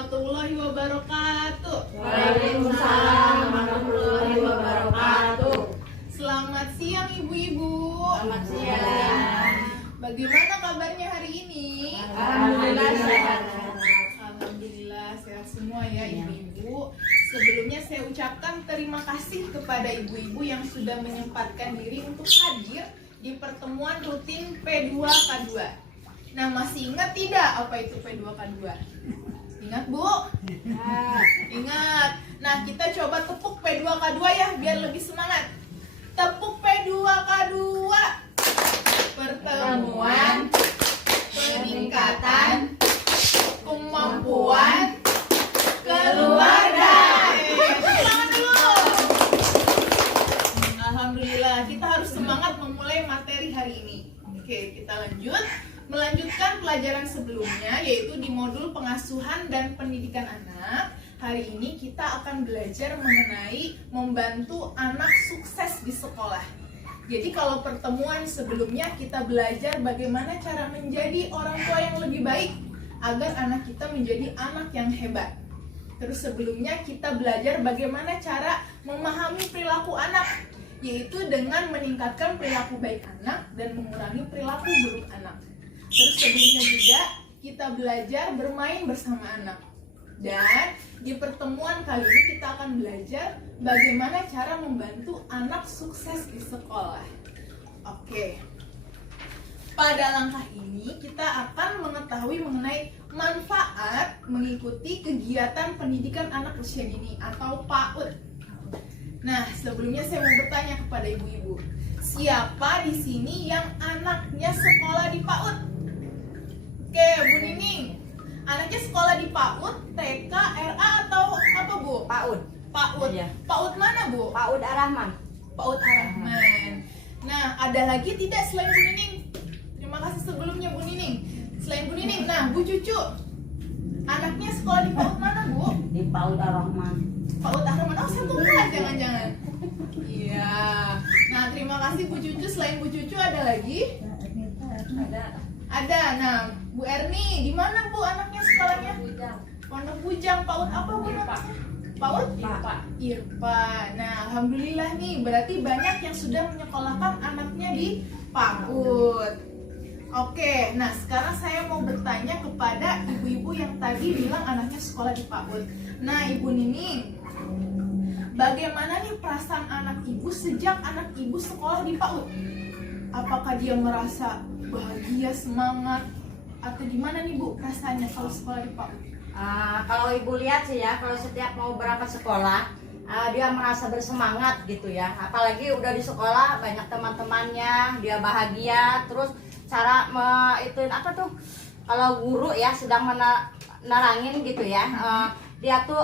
warahmatullahi wabarakatuh. Waalaikumsalam warahmatullahi wabarakatuh. Selamat siang ibu-ibu. Selamat siang. Bagaimana kabarnya hari ini? Alhamdulillah sehat. Alhamdulillah sehat semua ya ibu-ibu. Sebelumnya saya ucapkan terima kasih kepada ibu-ibu yang sudah menyempatkan diri untuk hadir di pertemuan rutin P2K2. Nah, masih ingat tidak apa itu P2K2? Ingat Bu? Ingat. Nah, kita coba tepuk P2K2 ya biar lebih semangat. Tepuk P2K2. Pertemuan peningkatan kemampuan keluarga. Tangan dulu. Alhamdulillah, kita harus semangat memulai materi hari ini. Oke, kita melanjutkan pelajaran sebelumnya, yaitu di modul pengasuhan dan pendidikan anak. Hari ini kita akan belajar mengenai membantu anak sukses di sekolah. Jadi kalau pertemuan sebelumnya kita belajar bagaimana cara menjadi orang tua yang lebih baik agar anak kita menjadi anak yang hebat. Terus sebelumnya kita belajar bagaimana cara memahami perilaku anak, yaitu dengan meningkatkan perilaku baik anak dan mengurangi perilaku buruk anak. Terus sebelumnya juga kita belajar bermain bersama anak. Dan di pertemuan kali ini kita akan belajar bagaimana cara membantu anak sukses di sekolah. Oke. Pada langkah ini kita akan mengetahui mengenai manfaat mengikuti kegiatan pendidikan anak usia dini atau PAUD. Nah, sebelumnya saya mau bertanya kepada ibu-ibu, siapa di sini yang anaknya sekolah di PAUD? Oke, Bu Nining. Anaknya sekolah di PAUD, TK, RA atau apa Bu? PAUD. PAUD. Iya. PAUD mana Bu? PAUD Ar-Rahman. PAUD Ar-Rahman. Nah, ada lagi tidak selain Bu Nining? Terima kasih sebelumnya Bu Nining. Selain Bu Nining, nah Bu Cucu, anaknya sekolah di PAUD mana Bu? Di PAUD Ar-Rahman. PAUD Ar-Rahman. Oh, satu kelas jangan-jangan. Iya. Nah, terima kasih Bu Cucu. Selain Bu Cucu ada lagi? Ada. Nah, Bu Erni, di mana Bu anaknya sekolahnya? Pondok Bujang. PAUD apa Bu namanya? PAUD? IRPA. Nah, alhamdulillah nih, berarti banyak yang sudah menyekolahkan anaknya di PAUD. Oke, nah sekarang saya mau bertanya kepada ibu-ibu yang tadi bilang anaknya sekolah di PAUD. Nah, Ibu Nining, bagaimana nih perasaan anak ibu sejak anak ibu sekolah di PAUD? Apakah dia merasa bahagia, semangat, atau gimana nih Bu perasaannya kalau sekolah di PAUD? Kalau ibu lihat sih ya, kalau setiap mau berangkat sekolah, dia merasa bersemangat gitu ya. Apalagi udah di sekolah banyak teman-temannya, dia bahagia. Terus cara ituin apa tuh? Kalau guru ya sedang menerangin gitu ya, dia tuh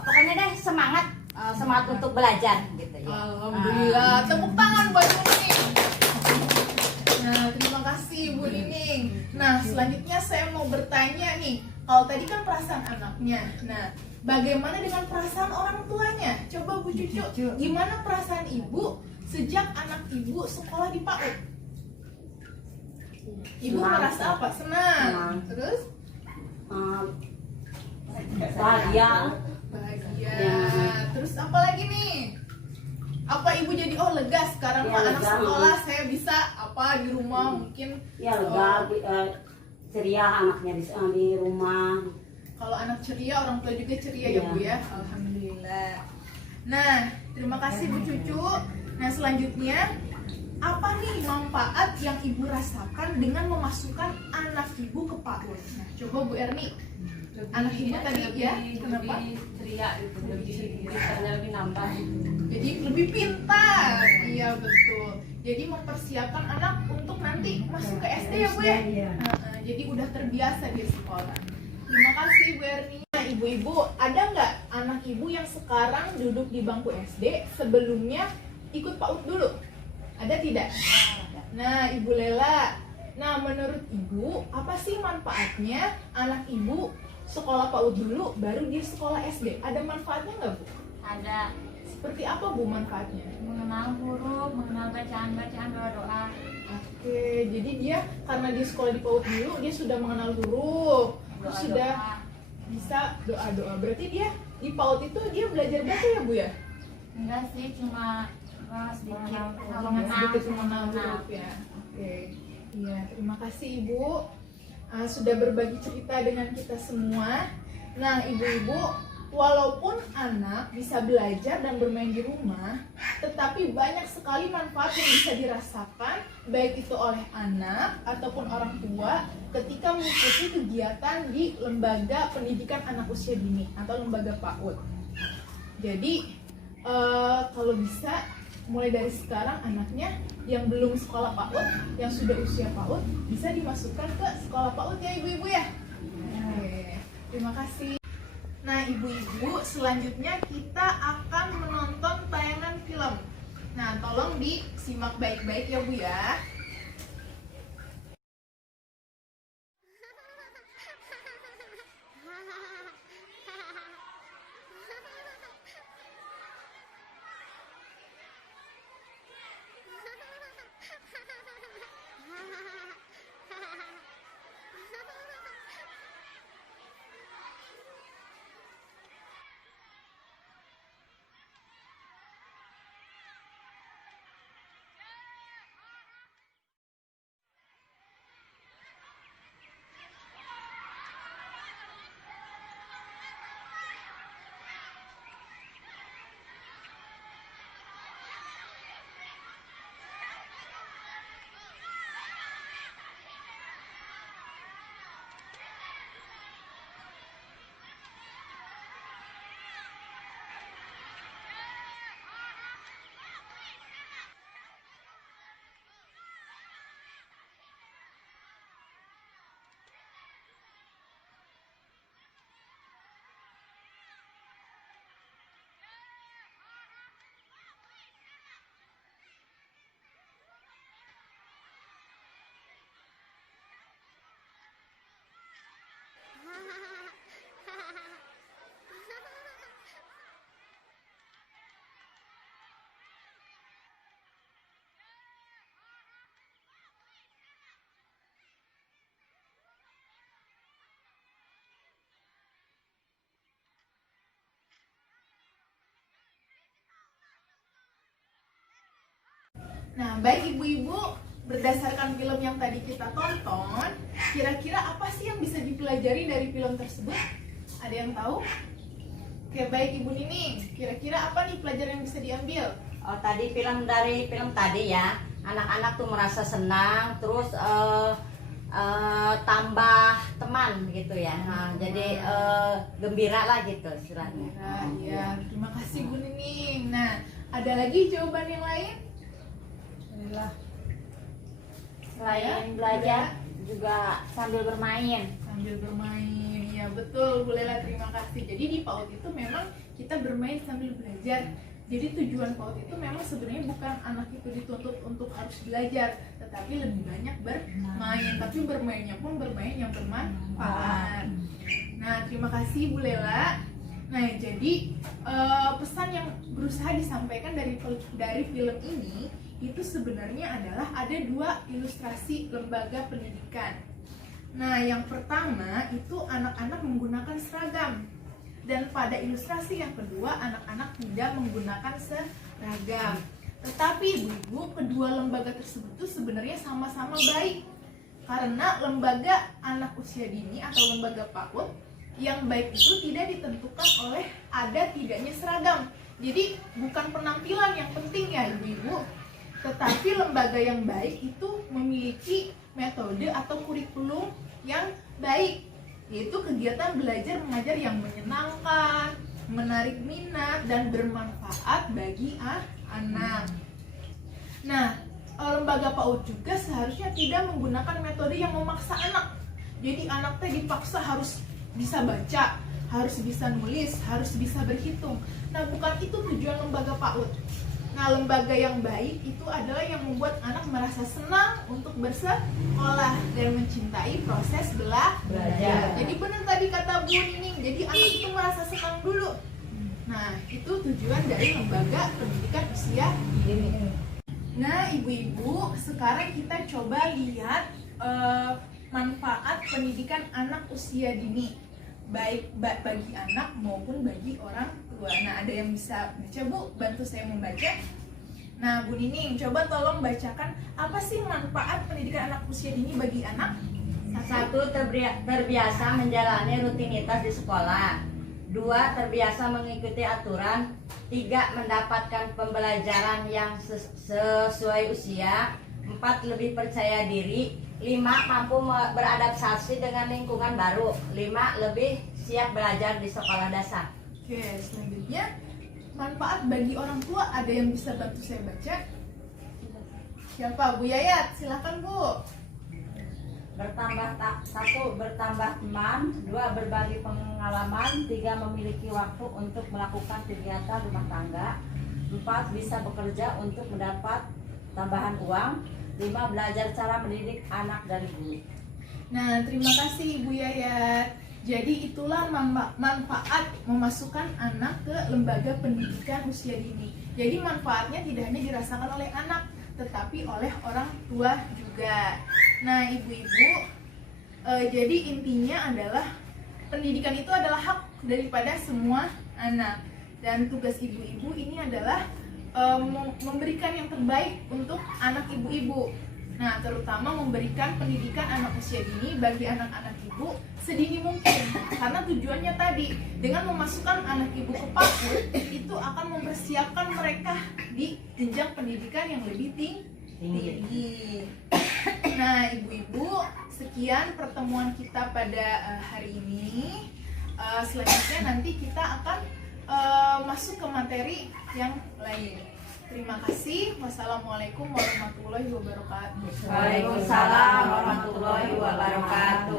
pokoknya deh semangat untuk belajar gitu ya. Alhamdulillah, tepuk tangan buat Bu Nining. Nah, terima kasih Bu Nining. Nah, selanjutnya saya mau bertanya nih, kalau tadi kan perasaan anaknya, nah bagaimana dengan perasaan orang tuanya? Coba Bu Cucu, gimana perasaan ibu sejak anak ibu sekolah di PAUD? Ibu Senang. merasa apa? Senang. Terus? Bahagia. Bahagia. Ya. Terus apa lagi nih? Apa ibu jadi lega sekarang Ya, Pak anak lega. sekolah saya bisa apa di rumah mungkin? Ya lega, ceria anaknya di rumah. Kalau anak ceria, orang tua juga ceria ya Iya. Bu ya. Alhamdulillah. Nah, terima kasih Bu Cucu. Nah, selanjutnya apa nih manfaat yang ibu rasakan dengan memasukkan anak ibu ke PAUD? Nah, coba Bu Erni. Anak ibu tadi ya, kenapa? Lebih ceria gitu, lebih nambah. Jadi lebih pintar. Iya betul. Jadi mempersiapkan anak untuk nanti masuk ke SD ya Bu ya. Jadi udah terbiasa di sekolah. Terima kasih Bu Erni. Nah, ibu-ibu, ada nggak anak ibu yang sekarang duduk di bangku SD sebelumnya ikut PAUD dulu? Ada tidak? Nah, Ibu Lela. Nah, menurut Ibu, apa sih manfaatnya anak Ibu sekolah PAUD dulu, baru dia sekolah SD? Ada manfaatnya nggak Bu? Ada Seperti apa Bu manfaatnya? mengenal huruf, mengenal bacaan-bacaan doa-doa. Oke, jadi dia karena dia sekolah di PAUD dulu, dia sudah mengenal huruf, terus sudah bisa doa-doa. Berarti dia di PAUD itu dia belajar baca ya Bu ya? Enggak sih, cuma sedikit Sedikit mengenal huruf ya. Oke. Iya, terima kasih Ibu sudah berbagi cerita dengan kita semua. Nah, ibu-ibu, walaupun anak bisa belajar dan bermain di rumah, tetapi banyak sekali manfaat yang bisa dirasakan baik itu oleh anak ataupun orang tua ketika mengikuti kegiatan di lembaga pendidikan anak usia dini atau lembaga PAUD. Jadi kalau bisa mulai dari sekarang anaknya yang belum sekolah PAUD, yang sudah usia PAUD bisa dimasukkan ke sekolah PAUD ya ibu-ibu ya. Oke, terima kasih. Nah ibu-ibu, selanjutnya kita akan menonton tayangan film. Nah tolong disimak baik-baik ya Bu ya. Nah, baik ibu-ibu, berdasarkan film yang tadi kita tonton, kira-kira apa sih yang bisa dipelajari dari film tersebut? Ada yang tahu? Oke, baik Ibu Nining, kira-kira apa nih pelajaran yang bisa diambil? Oh, tadi dari film tadi ya, anak-anak tuh merasa senang, terus tambah teman gitu ya. Nah, jadi gembira lah gitu istilahnya. Nah, ya, terima kasih Bu Nining. Nah, ada lagi jawaban yang lain? Adalah Selain belajar juga sambil bermain. sambil bermain. Ya betul Bu Lela, terima kasih. Jadi di PAUD itu memang kita bermain sambil belajar. Jadi tujuan PAUD itu memang sebenarnya bukan anak itu dituntut untuk harus belajar, tetapi lebih banyak bermain. Tapi bermainnya pun bermain yang bermanfaat. Nah, terima kasih Bu Lela. Nah, jadi pesan yang berusaha disampaikan dari film ini itu sebenarnya adalah ada dua ilustrasi lembaga pendidikan. Nah, yang pertama itu anak-anak menggunakan seragam, dan pada ilustrasi yang kedua anak-anak tidak menggunakan seragam. Tetapi ibu-ibu, kedua lembaga tersebut itu sebenarnya sama-sama baik, karena lembaga anak usia dini atau lembaga PAUD yang baik itu tidak ditentukan oleh ada tidaknya seragam. Jadi bukan penampilan yang penting ya ibu-ibu, tetapi lembaga yang baik itu memiliki metode atau kurikulum yang baik, yaitu kegiatan belajar mengajar yang menyenangkan, menarik minat, dan bermanfaat bagi anak. Nah, lembaga PAUD juga seharusnya tidak menggunakan metode yang memaksa anak. Jadi anaknya dipaksa harus bisa baca, harus bisa nulis, harus bisa berhitung. Nah, bukan itu tujuan lembaga PAUD. Nah, lembaga yang baik itu adalah yang membuat anak merasa senang untuk bersekolah dan mencintai proses belajar. Jadi benar tadi kata Bu Nining, jadi anak itu merasa senang dulu. Nah, itu tujuan dari lembaga pendidikan usia dini. Nah, ibu-ibu, sekarang kita coba lihat manfaat pendidikan anak usia dini. baik bagi anak maupun bagi orang tua. Nah, ada yang bisa baca, Bu? Bantu saya membaca. Nah, Bu Nining, coba tolong bacakan apa sih manfaat pendidikan anak usia dini bagi anak? Satu, terbiasa menjalani rutinitas di sekolah. Dua, terbiasa mengikuti aturan. Tiga, mendapatkan pembelajaran yang sesuai usia. Empat, lebih percaya diri. Lima, mampu beradaptasi dengan lingkungan baru. Lima, lebih siap belajar di sekolah dasar. Oke, selanjutnya manfaat bagi orang tua, ada yang bisa bantu saya baca? Siapa? Bu Yayat, silakan Bu. Satu, bertambah teman. Dua, berbagi pengalaman. Tiga, memiliki waktu untuk melakukan kegiatan rumah tangga. Empat, bisa bekerja untuk mendapat tambahan uang. Lima, belajar cara mendidik anak dari guru. Nah, terima kasih Ibu Yayat. Jadi itulah manfaat memasukkan anak ke lembaga pendidikan usia dini. Jadi manfaatnya tidak hanya dirasakan oleh anak, tetapi oleh orang tua juga. Nah, ibu-ibu, jadi intinya adalah pendidikan itu adalah hak daripada semua anak. Dan tugas ibu-ibu ini adalah memberikan yang terbaik untuk anak ibu-ibu. Nah, terutama memberikan pendidikan anak usia dini bagi anak-anak ibu sedini mungkin. Karena tujuannya tadi, dengan memasukkan anak ibu ke PAUD, itu akan mempersiapkan mereka di jenjang pendidikan yang lebih tinggi. Nah, ibu-ibu, sekian pertemuan kita pada hari ini. Selanjutnya nanti kita akan masuk ke materi yang lain. Terima kasih. Wassalamualaikum warahmatullahi wabarakatuh. Waalaikumsalam warahmatullahi wabarakatuh.